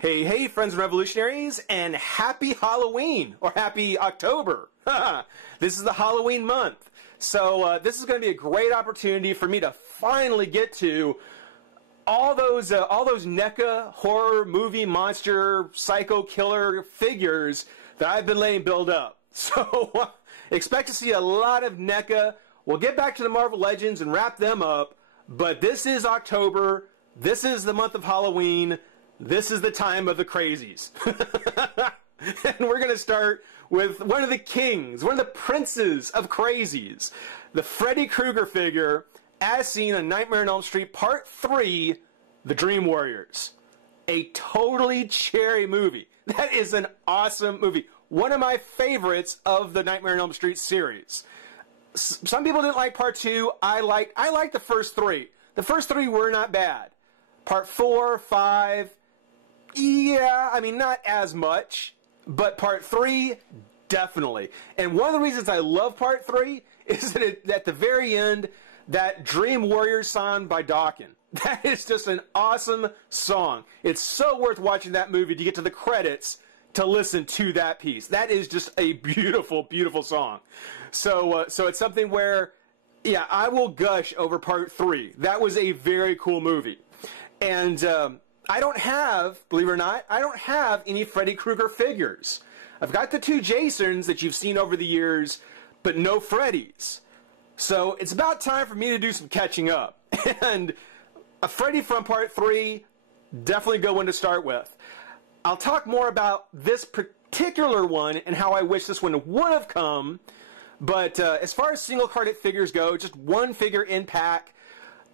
Hey, hey, friends and revolutionaries, and happy Halloween, or happy October. This is the Halloween month. So this is going to be a great opportunity for me to finally get to all those NECA horror movie monster psycho killer figures that I've been letting build up. So expect to see a lot of NECA. We'll get back to the Marvel Legends and wrap them up, but this is October. This is the month of Halloween. This is the time of the crazies. And we're going to start with one of the kings, one of the princes of crazies, the Freddy Krueger figure as seen on Nightmare on Elm Street Part 3, The Dream Warriors. A totally cherry movie. That is an awesome movie. One of my favorites of the Nightmare on Elm Street series. Some people didn't like Part 2. I liked the first three. The first three were not bad. Part 4, 5... yeah, I mean, not as much, but Part 3, definitely. And one of the reasons I love Part 3 is that at the very end, that Dream Warriors song by Dawkins. That is just an awesome song. It's so worth watching that movie to get to the credits to listen to that piece. That is just a beautiful, beautiful song. So it's something where, yeah, I will gush over Part 3. That was a very cool movie. And, I don't have, believe it or not, I don't have any Freddy Krueger figures. I've got the two Jasons that you've seen over the years, but no Freddys. So it's about time for me to do some catching up. And a Freddy from Part 3, definitely a good one to start with. I'll talk more about this particular one and how I wish this one would have come. But as far as single-carded figures go, just one figure in pack.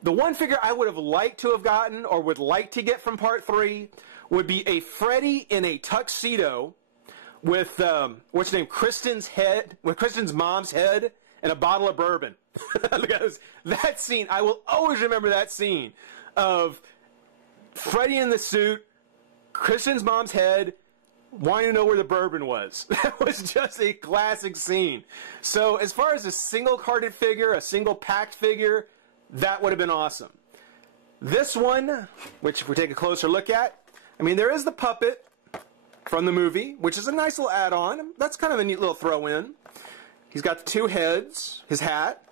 The one figure I would have liked to have gotten, or would like to get from Part 3, would be a Freddy in a tuxedo with, what's her name, Kristen's head, with Kristen's mom's head, and a bottle of bourbon. Because that scene, I will always remember that scene of Freddy in the suit, Kristen's mom's head, wanting to know where the bourbon was. That was just a classic scene. So as far as a single-carded figure, a single-packed figure, that would have been awesome. This one, which if we take a closer look at, I mean, there is the puppet from the movie, which is a nice little add-on. That's kind of a neat little throw-in. He's got the two heads, his hat.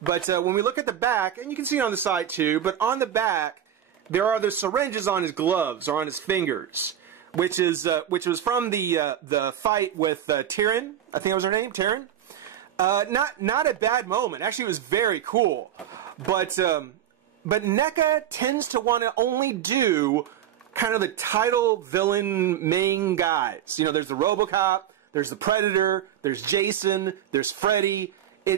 But when we look at the back, and you can see it on the side too, but on the back, there are the syringes on his gloves, or on his fingers, which was from the fight with Tyrion. I think that was her name, Tyrion. Not a bad moment. Actually, it was very cool. But NECA tends to want to only do kind of the title villain main guys. You know, there's the RoboCop, there's the Predator, there's Jason, there's Freddy.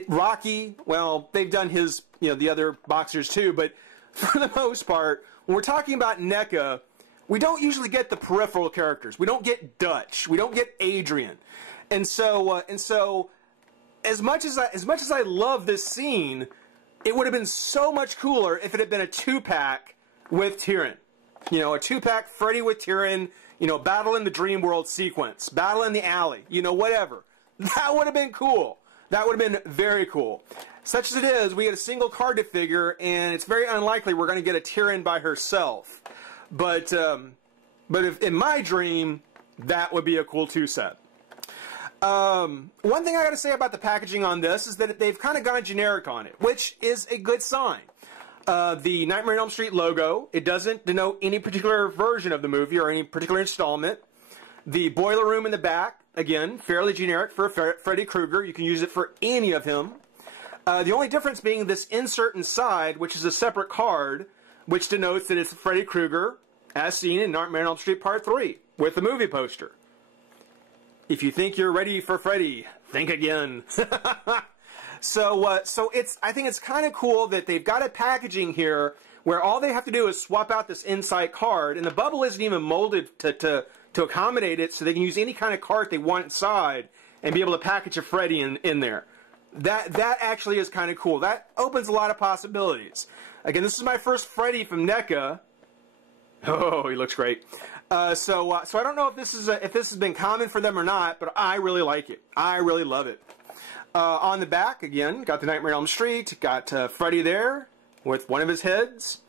Rocky, well, they've done his, you know, the other boxers too, but for the most part, when we're talking about NECA, we don't usually get the peripheral characters. We don't get Dutch. We don't get Adrian. And so as much as I love this scene, it would have been so much cooler if it had been a two-pack with Tyrion. You know, a two-pack Freddy with Tyrion, you know, battle in the dream world sequence, battle in the alley, you know, whatever. That would have been cool. That would have been very cool. Such as it is, we get a single carded figure, and it's very unlikely we're going to get a Tyrion by herself. But if in my dream, that would be a cool two-set. One thing I gotta say about the packaging on this is that they've kind of gone generic on it, which is a good sign. The Nightmare on Elm Street logo, it doesn't denote any particular version of the movie or any particular installment. The boiler room in the back, again, fairly generic for Freddy Krueger. You can use it for any of him. The only difference being this insert inside, which is a separate card, which denotes that it's Freddy Krueger, as seen in Nightmare on Elm Street Part 3, with the movie poster. If you think you're ready for Freddy, think again. So I think it's kind of cool that they've got a packaging here where all they have to do is swap out this inside card, and the bubble isn't even molded to accommodate it, so they can use any kind of cart they want inside and be able to package a Freddy in there. That actually is kind of cool. That opens a lot of possibilities. Again, this is my first Freddy from NECA. Oh, he looks great. So I don't know if this has been common for them or not, but I really like it. I really love it. On the back, again, got the Nightmare on Elm Street, got Freddy there with one of his heads.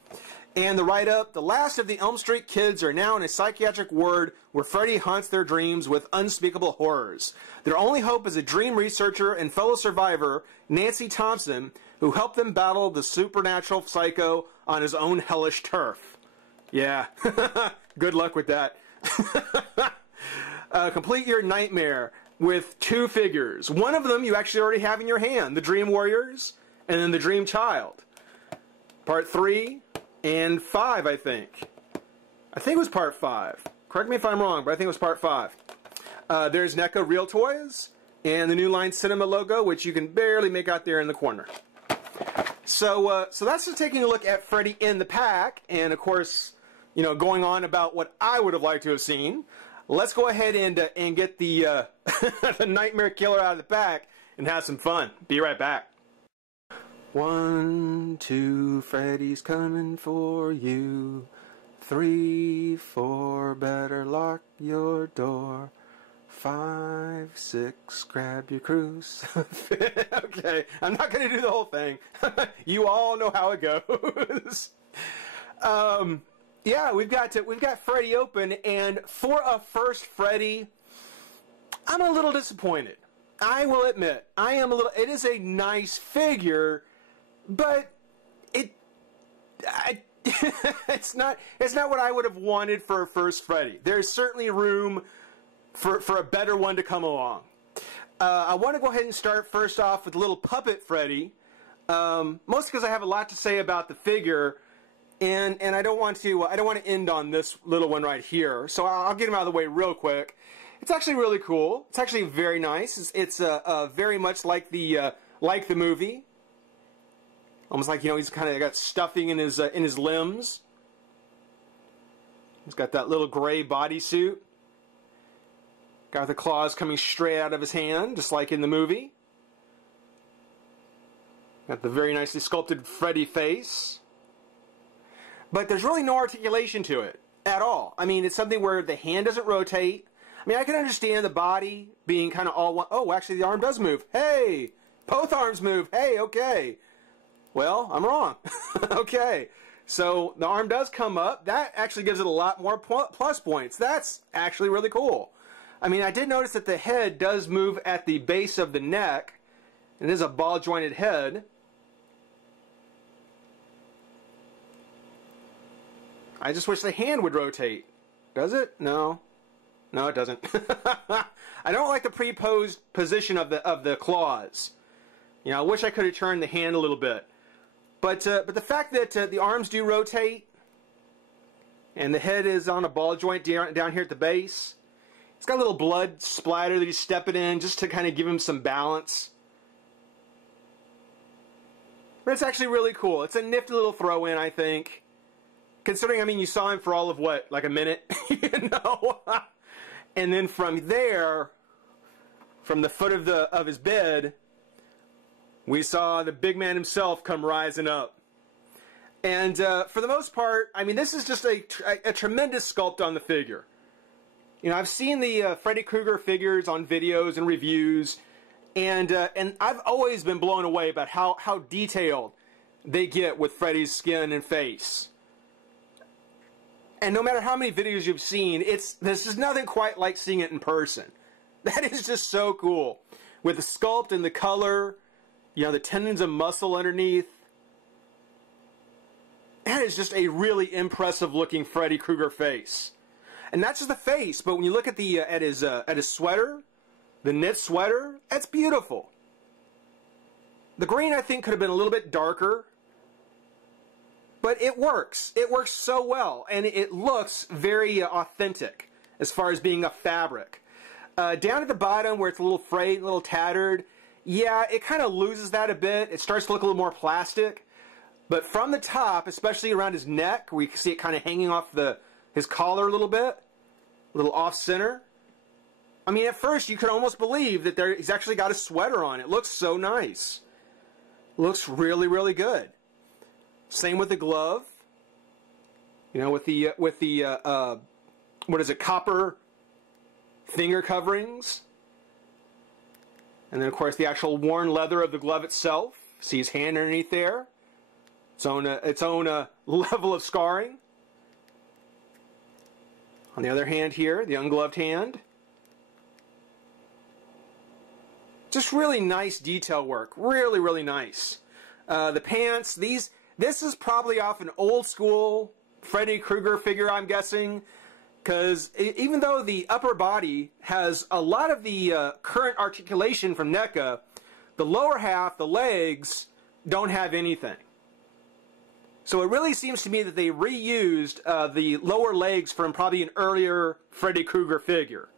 And the write-up, the last of the Elm Street kids are now in a psychiatric ward where Freddy haunts their dreams with unspeakable horrors. Their only hope is a dream researcher and fellow survivor, Nancy Thompson, who helped them battle the supernatural psycho on his own hellish turf. Yeah, good luck with that. Complete your nightmare with 2 figures. One of them you actually already have in your hand, the Dream Warriors, and then the Dream Child. Part 3 and 5, I think. I think it was part 5. Correct me if I'm wrong, but I think it was part 5. There's Neca Real Toys, and the New Line Cinema logo, which you can barely make out there in the corner. So that's just taking a look at Freddy in the pack, and of course, you know, going on about what I would have liked to have seen. Let's go ahead and get the, the Nightmare Killer out of the pack and have some fun. Be right back. 1, 2, Freddy's coming for you. 3, 4, better lock your door. 5, 6, grab your cruise. Okay, I'm not going to do the whole thing. You all know how it goes. Yeah, we've got Freddy open, and for a first Freddy, I'm a little disappointed. I will admit, I am a little. It is a nice figure, but it's not what I would have wanted for a first Freddy. There's certainly room for a better one to come along. I want to go ahead and start first off with little puppet Freddy, mostly because I have a lot to say about the figure, and I don't want to end on this little one right here. So I'll get him out of the way real quick. It's actually really cool. It's actually very nice. It's very much like the movie. Almost like, you know, he's kind of got stuffing in his limbs. He's got that little gray bodysuit. Got the claws coming straight out of his hand, just like in the movie. Got the very nicely sculpted Freddy face. But there's really no articulation to it at all. I mean, it's something where the hand doesn't rotate. I mean, I can understand the body being kind of all one. Oh, actually, the arm does move. Hey! Both arms move. Hey, okay. Well, I'm wrong. Okay. So the arm does come up. That actually gives it a lot more plus points. That's actually really cool. I mean, I did notice that the head does move at the base of the neck. It is a ball-jointed head. I just wish the hand would rotate. Does it? No. No, it doesn't. I don't like the pre-posed position of the claws. You know, I wish I could have turned the hand a little bit. But the fact that the arms do rotate, and the head is on a ball joint down here at the base, it's got a little blood splatter that he's stepping in just to kind of give him some balance. But it's actually really cool. It's a nifty little throw-in, I think. Considering, I mean, you saw him for all of what, like a minute? You know? And then from there, from the foot of his bed, we saw the big man himself come rising up. And for the most part, I mean, this is just a tremendous sculpt on the figure. You know, I've seen the Freddy Krueger figures on videos and reviews, and I've always been blown away about how detailed they get with Freddy's skin and face. And no matter how many videos you've seen, there's just nothing quite like seeing it in person. That is just so cool. With the sculpt and the color, you know, the tendons of muscle underneath. That is just a really impressive looking Freddy Krueger face. And that's just the face, but when you look at the at his sweater, the knit sweater, that's beautiful. The green, I think, could have been a little bit darker, but it works. It works so well, and it looks very authentic as far as being a fabric. Down at the bottom where it's a little frayed, a little tattered, yeah, it kind of loses that a bit. It starts to look a little more plastic. But from the top, especially around his neck, we can see it kind of hanging off his collar a little bit, a little off-center. I mean, at first, you could almost believe that he's actually got a sweater on. It looks so nice. Looks really, really good. Same with the glove. You know, with the what is it, copper finger coverings. And then, of course, the actual worn leather of the glove itself. See his hand underneath there. its own level of scarring. On the other hand here, the ungloved hand. Just really nice detail work. Really, really nice. The pants, this is probably off an old school Freddy Krueger figure, I'm guessing. Because even though the upper body has a lot of the current articulation from Neca, the lower half, the legs, don't have anything. So it really seems to me that they reused the lower legs from probably an earlier Freddy Krueger figure,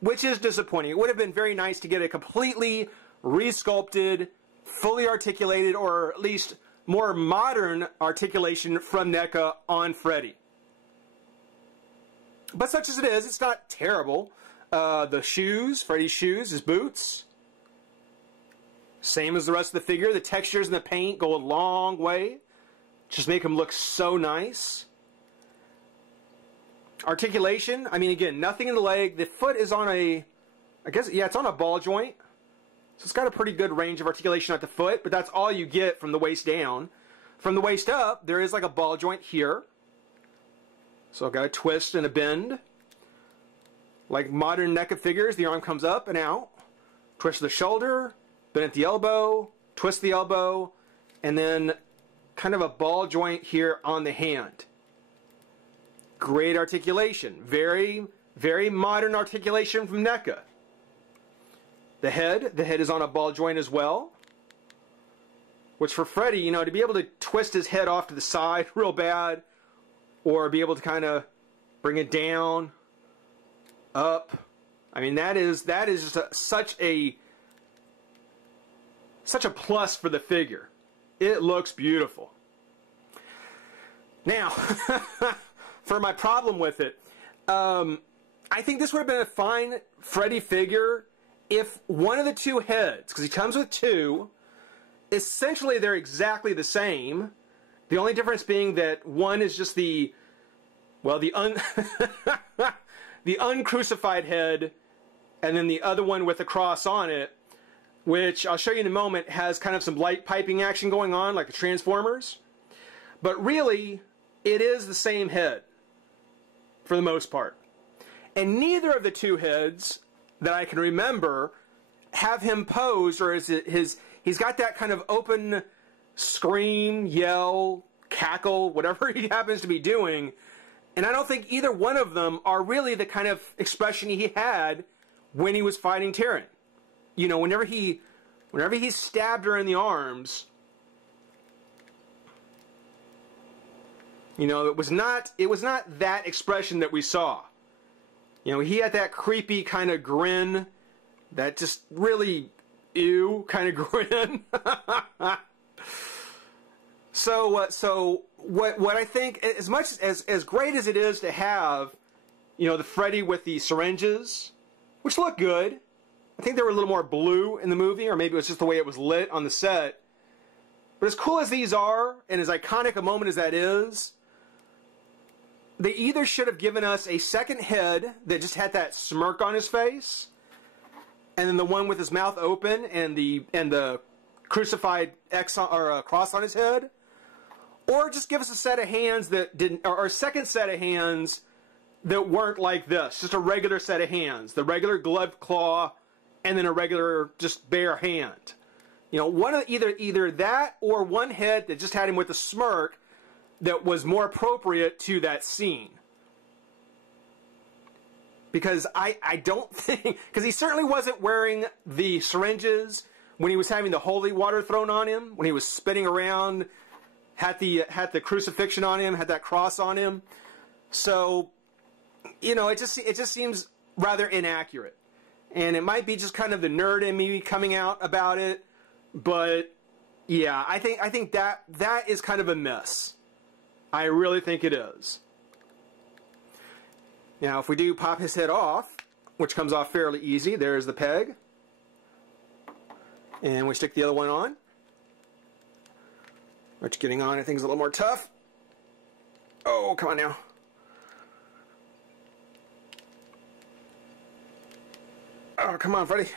which is disappointing. It would have been very nice to get a completely resculpted, fully articulated, or at least more modern articulation from Neca on Freddy. But such as it is, it's not terrible. The shoes, Freddy's shoes, his boots, same as the rest of the figure. The textures and the paint go a long way. Just make him look so nice. Articulation, I mean, again, nothing in the leg. The foot is on a, I guess, yeah, it's on a ball joint. So it's got a pretty good range of articulation at the foot, but that's all you get from the waist down. From the waist up, there is like a ball joint here. So I've got a twist and a bend. Like modern Neca figures, the arm comes up and out. Twist the shoulder, bend at the elbow, twist the elbow, and then kind of a ball joint here on the hand. Great articulation. Very, very modern articulation from Neca. The head is on a ball joint as well. Which for Freddy, you know, to be able to twist his head off to the side real bad, or be able to kind of bring it down, up. I mean, that is just such a plus for the figure. It looks beautiful. Now, for my problem with it, I think this would have been a fine Freddy figure if one of the two heads, because he comes with two, essentially they're exactly the same. The only difference being that one is just the uncrucified head, and then the other one with a cross on it, which I'll show you in a moment, has kind of some light piping action going on, like the Transformers. But really, it is the same head, for the most part. And neither of the two heads that I can remember have him posed, or he's got that kind of open scream, yell, cackle, whatever he happens to be doing. And I don't think either one of them are really the kind of expression he had when he was fighting Tyrion. You know, whenever he stabbed her in the arms, you know, it was not that expression that we saw. You know, he had that creepy kind of grin, that just really ew kind of grin. So what I think, as much as great as it is to have, you know, the Freddy with the syringes, which look good. I think they were a little more blue in the movie, or maybe it was just the way it was lit on the set. But as cool as these are, and as iconic a moment as that is, they either should have given us a second head that just had that smirk on his face, and then the one with his mouth open and the crucified X or a cross on his head, or just give us a set of hands that didn't, or a second set of hands that weren't like this, just a regular set of hands, the regular gloved claw, and then a regular just bare hand. You know, one of either that or one head that just had him with a smirk that was more appropriate to that scene. Because I don't think, because he certainly wasn't wearing the syringes when he was having the holy water thrown on him, when he was spinning around, had the crucifixion on him, had that cross on him. So, you know, it just seems rather inaccurate. And it might be just kind of the nerd in me coming out about it, but yeah, I think that is kind of a mess. I really think it is. Now, if we do pop his head off, which comes off fairly easy, there's the peg. And we stick the other one on. Which getting on, I think, is a little more tough. Oh, come on now. Oh, come on, Freddy.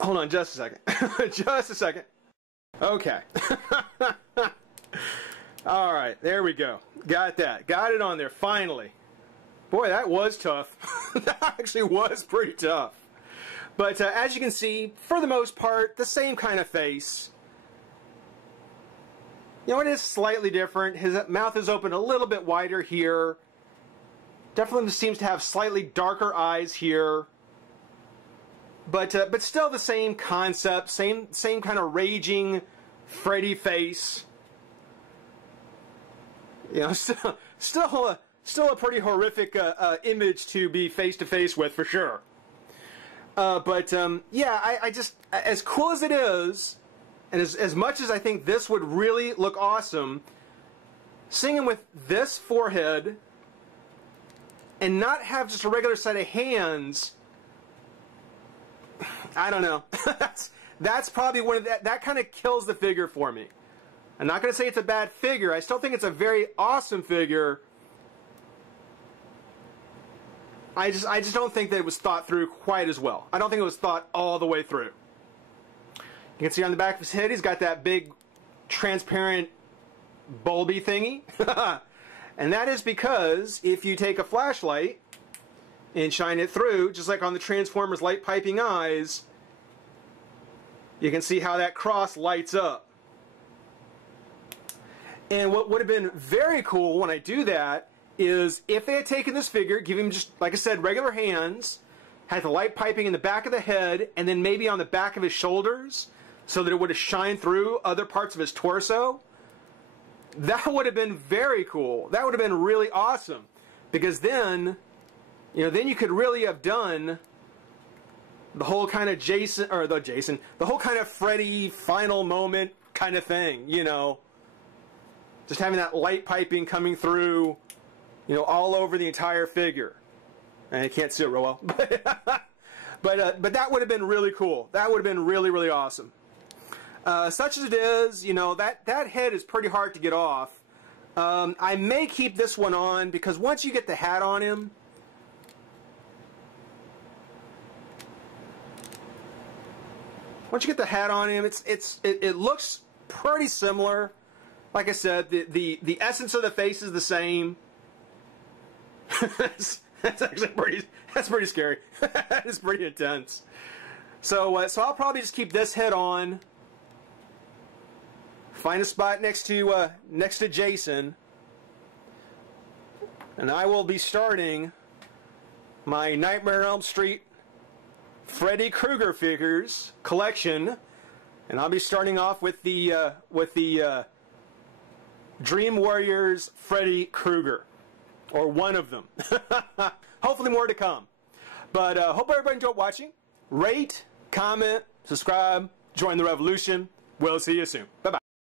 Hold on just a second. Just a second. Okay. All right, there we go. Got that. Got it on there, finally. Boy, that was tough. That actually was pretty tough. But as you can see, for the most part, the same kind of face. You know, it is slightly different. His mouth is open a little bit wider here. Definitely seems to have slightly darker eyes here. But still the same concept, same kind of raging Freddy face. You know, still a pretty horrific image to be face to face with, for sure. Yeah, I just, as cool as it is, and as much as I think this would really look awesome, seeing him with this forehead and not have just a regular set of hands, I don't know. That's probably one of that kind of kills the figure for me. I'm not going to say it's a bad figure. I still think it's a very awesome figure. I just don't think that it was thought through quite as well. I don't think it was thought all the way through. You can see on the back of his head, he's got that big transparent bulby thingy. And that is because if you take a flashlight and shine it through, just like on the Transformers light piping eyes, you can see how that cross lights up. And what would have been very cool when I do that is if they had taken this figure, give him just, like I said, regular hands, had the light piping in the back of the head, and then maybe on the back of his shoulders, so that it would have shined through other parts of his torso. That would have been very cool. That would have been really awesome. Because then, you know, then you could really have done the whole kind of the whole kind of Freddy final moment kind of thing, you know. Just having that light piping coming through, you know, all over the entire figure. And you can't see it real well. But that would have been really cool. That would have been really, really awesome. Such as it is, you know, that head is pretty hard to get off. I may keep this one on because once you get the hat on him, it looks pretty similar. Like I said, the essence of the face is the same. that's pretty scary. That is pretty intense. So I'll probably just keep this head on. Find a spot next to Jason, and I will be starting my Nightmare on Elm Street Freddy Krueger figures collection, and I'll be starting off with the Dream Warriors Freddy Krueger, or one of them. Hopefully more to come. But hope everybody enjoyed watching. Rate, comment, subscribe, join the revolution. We'll see you soon. Bye-bye.